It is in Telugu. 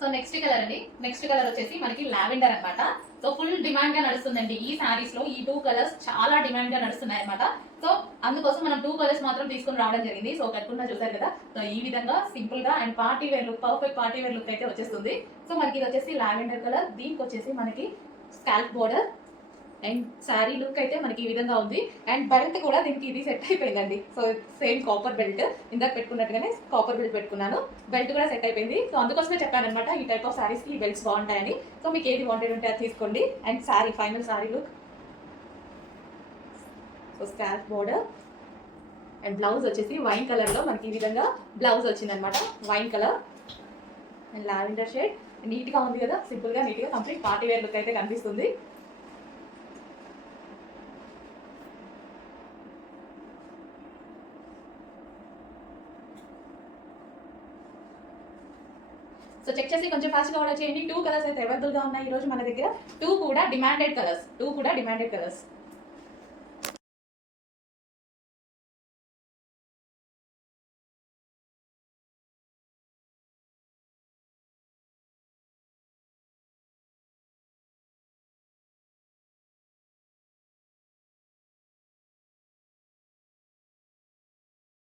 సో నెక్స్ట్ కలర్ అండి. నెక్స్ట్ కలర్ వచ్చేసి మనకి లావెండర్ అన్నమాట. సో ఫుల్ డిమాండ్ గా నడుస్తుందండి ఈ సారీస్ లో. ఈ 2 కలర్స్ చాలా డిమాండ్ గా నడుస్తున్నాయి అన్నమాట. సో అందుకోసం మనం 2 కలర్స్ మాత్రం తీసుకొని రావడం జరిగింది. సో కట్టుకున్నా చూసారు కదా. సో ఈ విధంగా సింపుల్ గా and party wear look, perfect party wear look అయితే వచ్చేస్తుంది. సో మనకి ఇది వచ్చేసి లావెండర్ కలర్, దీనికి వచ్చేసి మనకి scalp border and sari look అయితే మనకి ఈ విధంగా ఉంది. అండ్ బెల్ట్ కూడా దీనికి ఇది సెట్ అయిపోయిందండి. సో సేమ్ కాపర్ బెల్ట్, ఇందాక పెట్టుకున్నట్టుగానే కాపర్ బెల్ట్ పెట్టుకున్నాను. బెల్ట్ కూడా సెట్ అయిపోయింది. సో అందుకోసమే చెప్పాను అనమాట ఈ టైప్ ఆఫ్ శారీస్కి ఈ బెల్ట్స్ బాగుంటాయని. సో మీకు ఏది వాంటెడ్ ఉంటే అది తీసుకోండి. And sari final sari look. So scalp border and blouse వచ్చేసి వైన్ కలర్లో మనకి ఈ విధంగా బ్లౌజ్ వచ్చిందనమాట. Wine colour and lavender shade. నీట్గా ఉంది కదా, సింపుల్గా నీట్గా కంప్లీట్ పార్టీ వేర్ లుక్ అయితే కనిపిస్తుంది. సో చెక్ చేసి కొంచెం ఫాస్ట్గా ఆర్డర్ చేయండి. 2 కలర్స్ అయితే అవైలబుల్గా ఉన్నాయి ఈ రోజు మన దగ్గర. 2 కూడా డిమాండెడ్ కలర్స్.